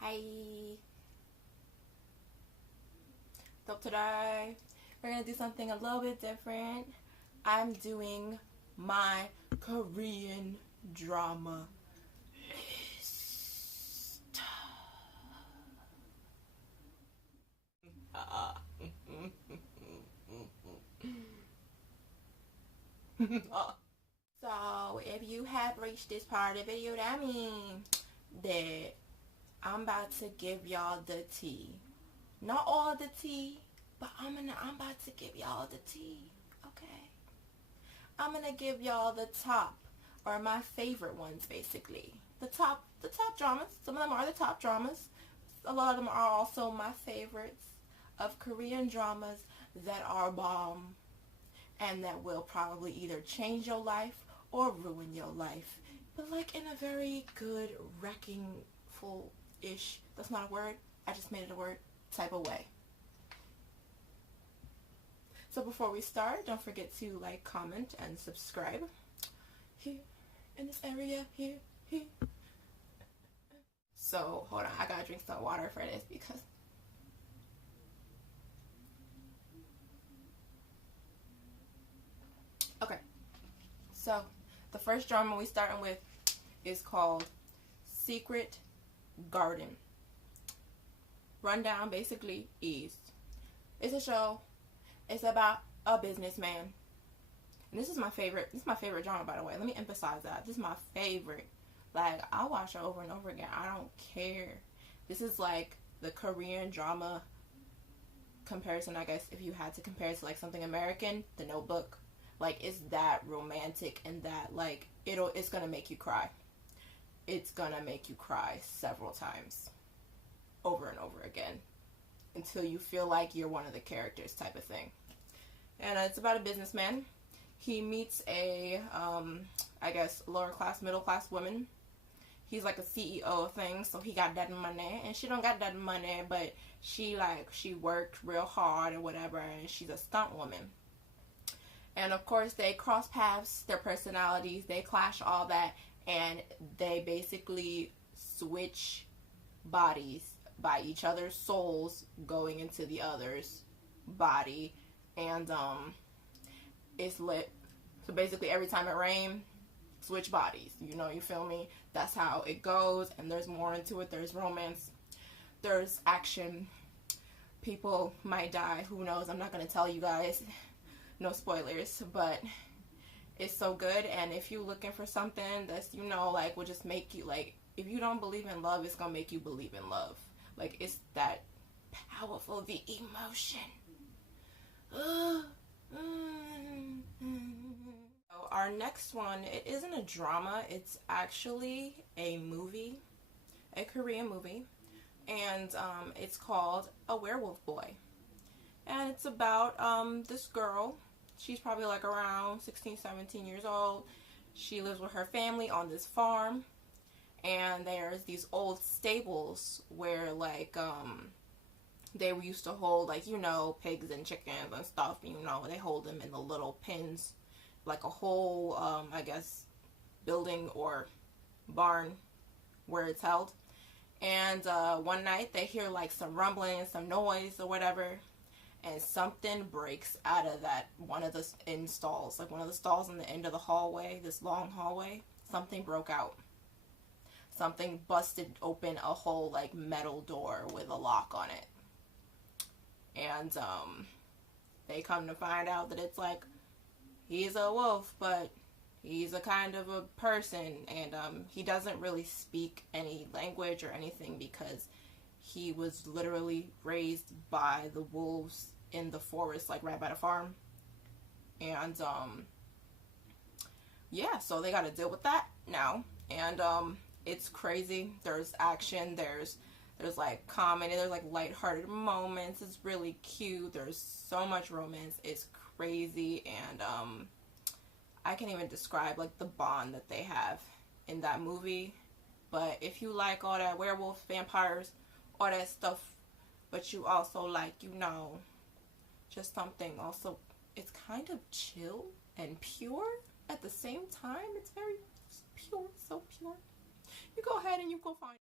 Hi. So today we're gonna do something a little bit different. I'm doing my Korean drama list. So if you have reached this part of the video, that means that I'm about to give y'all the tea. Not all the tea, but I'm about to give y'all the tea. Okay. I'm gonna give y'all the top, or my favorite ones basically. The top dramas. Some of them are the top dramas. A lot of them are also my favorites of Korean dramas that are bomb and that will probably either change your life or ruin your life. But like in a very good, wreckingful-ish, that's not a word, I just made it a word, type of way. So before we start, don't forget to like, comment, and subscribe. Here, in this area, here. So, hold on, I gotta drink some water for this because... Okay, so the first drama we starting with is called Secret Garden. Rundown basically is, it's a show. It's about a businessman. And this is my favorite drama, by the way. Let me emphasize that. This is my favorite. Like, I'll watch it over and over again. I don't care. This is like the Korean drama comparison, I guess, if you had to compare it to like something American, The Notebook. Like, it's that romantic and that, like, it's gonna make you cry. It's gonna make you cry several times. Over and over again. Until you feel like you're one of the characters, type of thing. And it's about a businessman. He meets a, I guess, lower class, middle class woman. He's like a CEO of things, so he got that money. And she don't got that money, but she worked real hard or whatever, and she's a stunt woman. And of course, they cross paths, their personalities, they clash, all that, and they basically switch bodies by each other's souls going into the other's body. And it's lit. So basically, every time it rains, switch bodies. You know, you feel me? That's how it goes, and there's more into it. There's romance, there's action. People might die, who knows? I'm not going to tell you guys. No spoilers, but it's so good. And if you're looking for something that's, you know, like, will just make you, like, if you don't believe in love, it's gonna make you believe in love. Like, it's that powerful, the emotion. So our next one, it isn't a drama, it's actually a movie, a Korean movie, and it's called A Werewolf Boy. And it's about this girl. She's probably like around 16, 17 years old. She lives with her family on this farm. And there's these old stables where, like, they used to hold, like, you know, pigs and chickens and stuff. You know, they hold them in the little pens. Like a whole, I guess, building or barn where it's held. And one night they hear, like, some rumbling, some noise or whatever. And something breaks out of that, one of the stalls, like one of the stalls in the end of the hallway, this long hallway. Something broke out. Something busted open a whole, like, metal door with a lock on it. And they come to find out that it's like he's a wolf, but he's a kind of a person, and he doesn't really speak any language or anything because he was literally raised by the wolves in the forest, like right by the farm. And yeah, so they got to deal with that now, and it's crazy. There's action, there's like comedy, there's like lighthearted moments. It's really cute. There's so much romance. It's crazy, and I can't even describe like the bond that they have in that movie. But if you like all that werewolves, vampires, all that stuff, but you also like, you know, just something also, it's kind of chill and pure at the same time. It's very pure, so pure. You go ahead and you go find it.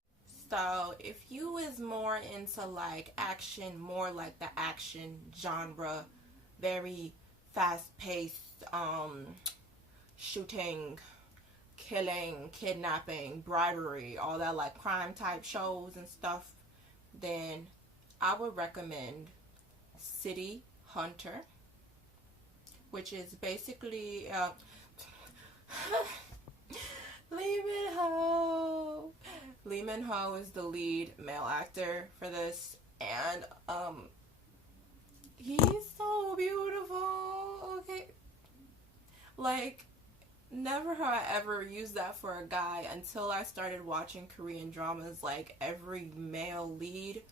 So if you is more into like action, more like the action genre, very fast-paced, shooting, killing, kidnapping, bribery, all that like crime type shows and stuff, then I would recommend City Hunter, which is basically Lee Min-ho. Lee Min-ho is the lead male actor for this, and he's so beautiful. Okay, like, never have I ever used that for a guy until I started watching Korean dramas. Like, every male lead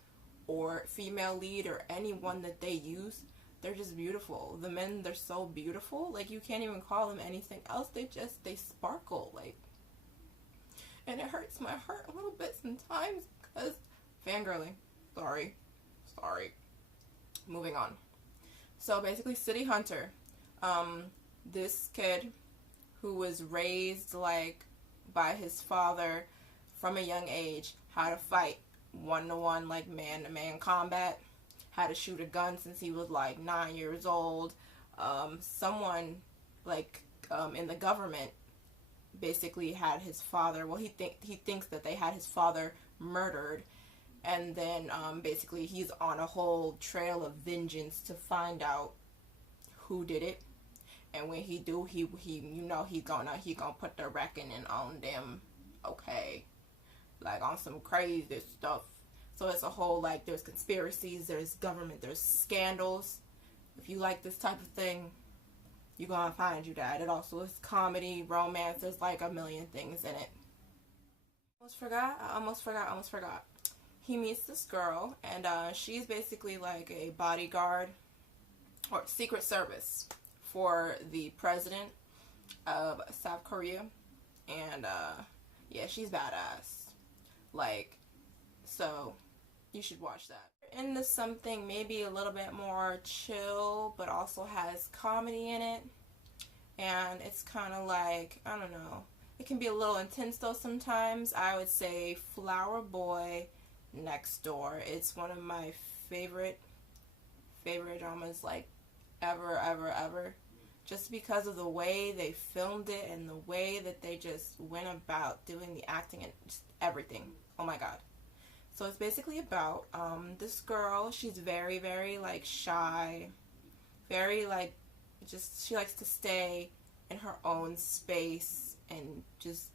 or female lead or anyone that they use, they're just beautiful. The men, they're so beautiful. Like, you can't even call them anything else. They sparkle. Like, and it hurts my heart a little bit sometimes because fangirling. Sorry. Moving on. So basically, City Hunter. This kid who was raised like by his father from a young age, how to fight one-to-one, like man-to-man combat, how to shoot a gun since he was like 9 years old. Someone like in the government basically had his father, well, he thinks that they had his father murdered, and then basically he's on a whole trail of vengeance to find out who did it. And when he do, he you know, he gonna put the reckoning on them, okay, like on some crazy stuff. So it's a whole, like, there's conspiracies, there's government, there's scandals. If you like this type of thing, you're gonna find you that. It also is comedy, romance. There's like a million things in it. I almost forgot. He meets this girl, and she's basically like a bodyguard or secret service for the president of South Korea. And yeah, she's badass. Like, so you should watch that. Into something maybe a little bit more chill, but also has comedy in it. And it's kind of like, I don't know, it can be a little intense though sometimes. I would say Flower Boy Next Door. It's one of my favorite dramas, like, ever. Just because of the way they filmed it and the way that they just went about doing the acting and just everything. Oh my god. So it's basically about this girl. She's very, like, shy. Very, like, just, she likes to stay in her own space and just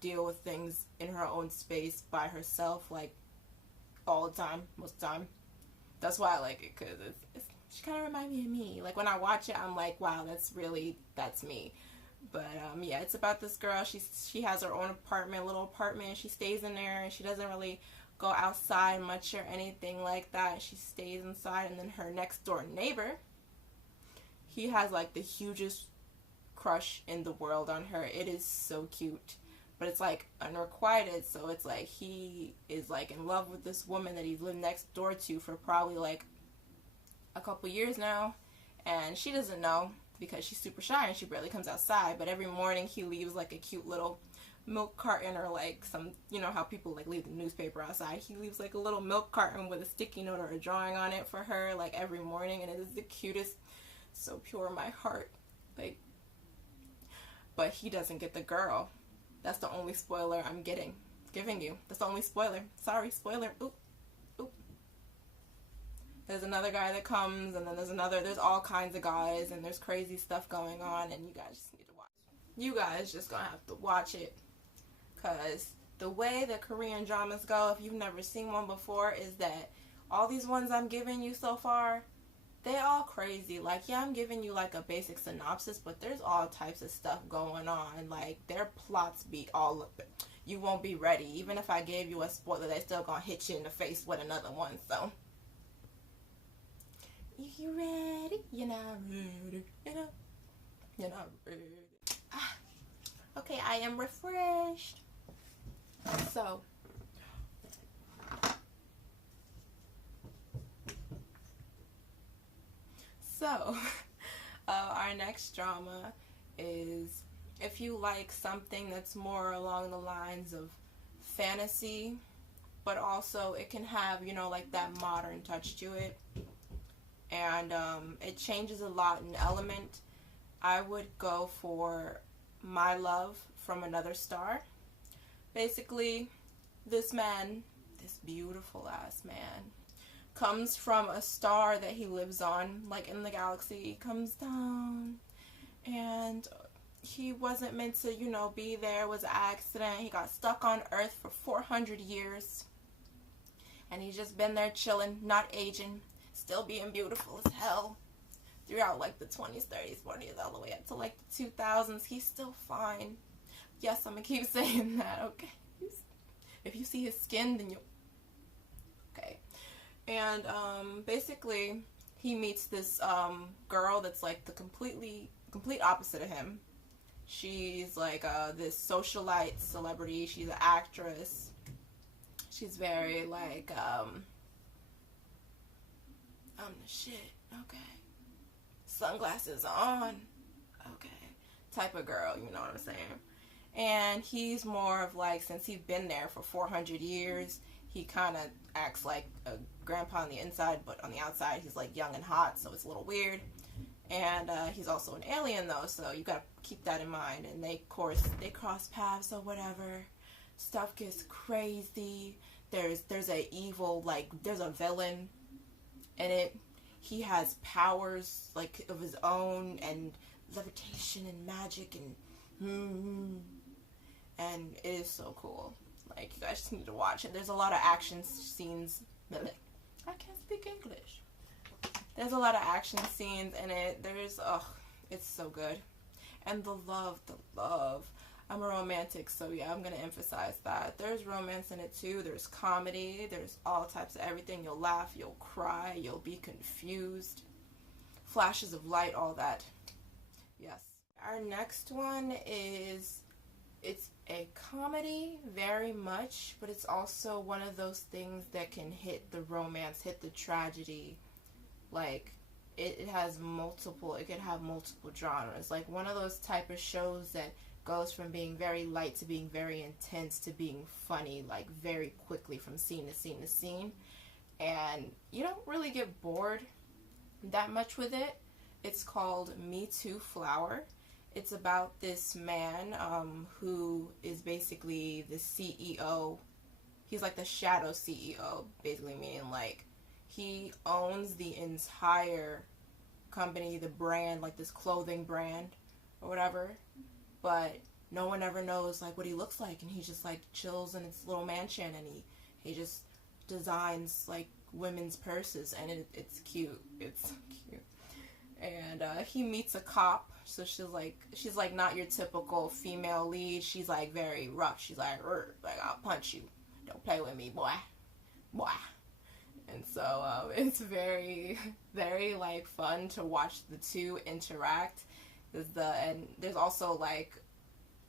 deal with things in her own space by herself, like, all the time, most of the time. That's why I like it, because she kind of reminds me of me. Like, when I watch it, I'm like, wow, that's me. But yeah, it's about this girl. She has her own apartment, little apartment. She stays in there, and she doesn't really go outside much or anything like that. She stays inside. And then her next door neighbor, he has like the hugest crush in the world on her. It is so cute, but it's like unrequited. So it's like he is like in love with this woman that he's lived next door to for probably like a couple years now, and she doesn't know because she's super shy and she barely comes outside. But every morning he leaves like a cute little milk carton, or like some, you know how people like leave the newspaper outside. He leaves like a little milk carton with a sticky note or a drawing on it for her, like, every morning, and it is the cutest. So pure in my heart. Like, but he doesn't get the girl. That's the only spoiler I'm giving you. That's the only spoiler. Sorry, spoiler. Oop. there's another guy that comes, and then there's all kinds of guys, and there's crazy stuff going on, and you guys just need to watch. You guys just gonna have to watch it, because the way that Korean dramas go, if you've never seen one before, is that all these ones I'm giving you so far, they all crazy. Like, yeah, I'm giving you like a basic synopsis, but there's all types of stuff going on. Like, their plots be all of it. You won't be ready. Even if I gave you a spoiler, they still gonna hit you in the face with another one. So, you ready? You're not ready. You're not ready. Okay, I am refreshed. So, our next drama is, if you like something that's more along the lines of fantasy, but also it can have, you know, like that modern touch to it, and it changes a lot in element, I would go for My Love from Another Star. Basically, this man, this beautiful ass man, comes from a star that he lives on, like in the galaxy. He comes down, and he wasn't meant to, you know, be there. It was an accident. He got stuck on Earth for 400 years, and he's just been there chilling, not aging, still being beautiful as hell throughout like the 20s, 30s, 40s, all the way up to like the 2000s. He's still fine. Yes, I'm gonna keep saying that, okay? If you see his skin, then you... Okay. And basically, he meets this girl that's like the complete opposite of him. She's like this socialite celebrity. She's an actress. She's very like I'm the shit. Okay. Sunglasses on. Okay. Type of girl, you know what I'm saying? And he's more of like, since he's been there for 400 years, he kind of acts like a grandpa on the inside, but on the outside he's like young and hot, so it's a little weird. And he's also an alien though, so you gotta keep that in mind. And they cross paths or whatever. Stuff gets crazy. There's a evil, like, there's a villain in it. He has powers like of his own, and levitation and magic, and it is so cool. Like, you guys just need to watch it. There's a lot of action scenes. I can't speak English. There's a lot of action scenes in it. It's so good. And the love. I'm a romantic, so yeah, I'm gonna emphasize that. There's romance in it too. There's comedy. There's all types of everything. You'll laugh, you'll cry, you'll be confused. Flashes of light, all that. Yes. Our next one is, it's a comedy, very much, but it's also one of those things that can hit the romance, hit the tragedy. Like, it could have multiple genres. Like, one of those type of shows that goes from being very light to being very intense to being funny, like, very quickly from scene to scene to scene. And you don't really get bored that much with it. It's called Me Too Flower. It's about this man who is basically the CEO. He's like the shadow CEO, basically, meaning like he owns the entire company, the brand, like this clothing brand or whatever. But no one ever knows like what he looks like, and he just like chills in his little mansion, and he just designs like women's purses, and it's cute. It's cute. And he meets a cop. So she's like not your typical female lead. She's like very rough. She's like I'll punch you. Don't play with me, boy. And so it's very, very like fun to watch the two interact. And there's also like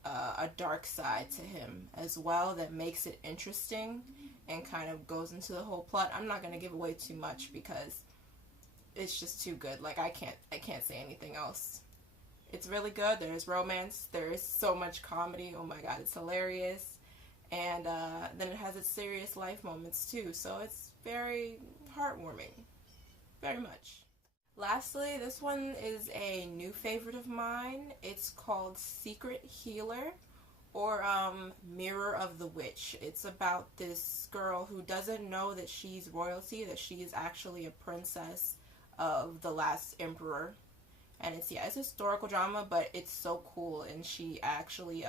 a dark side to him as well that makes it interesting and kind of goes into the whole plot. I'm not gonna give away too much because it's just too good. Like, I can't say anything else. It's really good. There's romance. There is so much comedy. Oh my god, it's hilarious. And then it has its serious life moments too. So it's very heartwarming. Very much. Lastly, this one is a new favorite of mine. It's called Secret Healer, or Mirror of the Witch. It's about this girl who doesn't know that she's royalty, that she is actually a princess of the last emperor. And it's a historical drama, but it's so cool. And she actually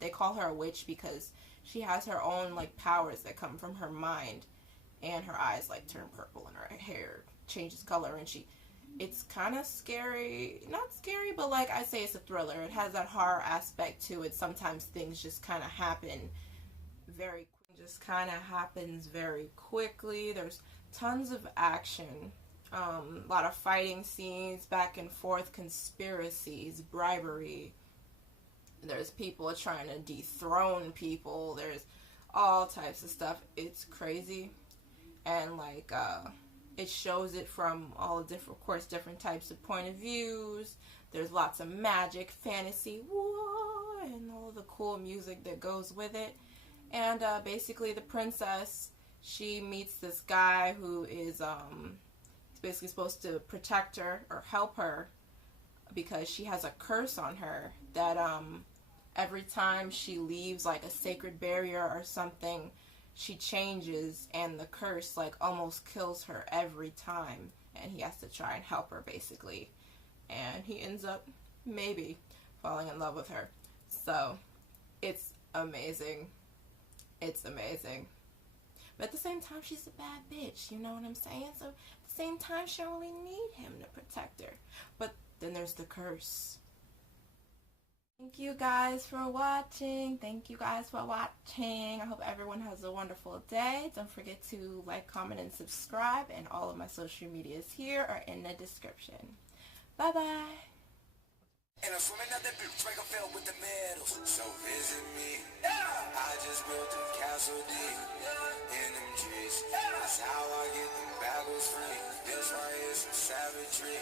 they call her a witch because she has her own like powers that come from her mind, and her eyes like turn purple and her hair changes color, and it's kind of scary, not scary, but like I say, it's a thriller. It has that horror aspect to it. Sometimes things just kind of happen very quickly. There's tons of action, a lot of fighting scenes, back and forth, conspiracies, bribery. There's people trying to dethrone people. There's all types of stuff. It's crazy. And like it shows it from all different, of course, different types of point of views. There's lots of magic, fantasy, whoa, and all the cool music that goes with it. And basically the princess, she meets this guy who is basically supposed to protect her or help her because she has a curse on her that every time she leaves like a sacred barrier or something, she changes, and the curse like almost kills her every time, and he has to try and help her basically, and he ends up maybe falling in love with her. So it's amazing. It's amazing. But at the same time, she's a bad bitch, you know what I'm saying? So at the same time, she only need him to protect her. But then there's the curse. Thank you guys for watching. I hope everyone has a wonderful day. Don't forget to like, comment, and subscribe. And all of my social medias here are in the description. Bye-bye. And I'm from another break filled with the medals. So visit me. I just built a castle deep in them trees. That's how I get them battles free. This right here is some savagery.